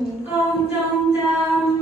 dum down, down.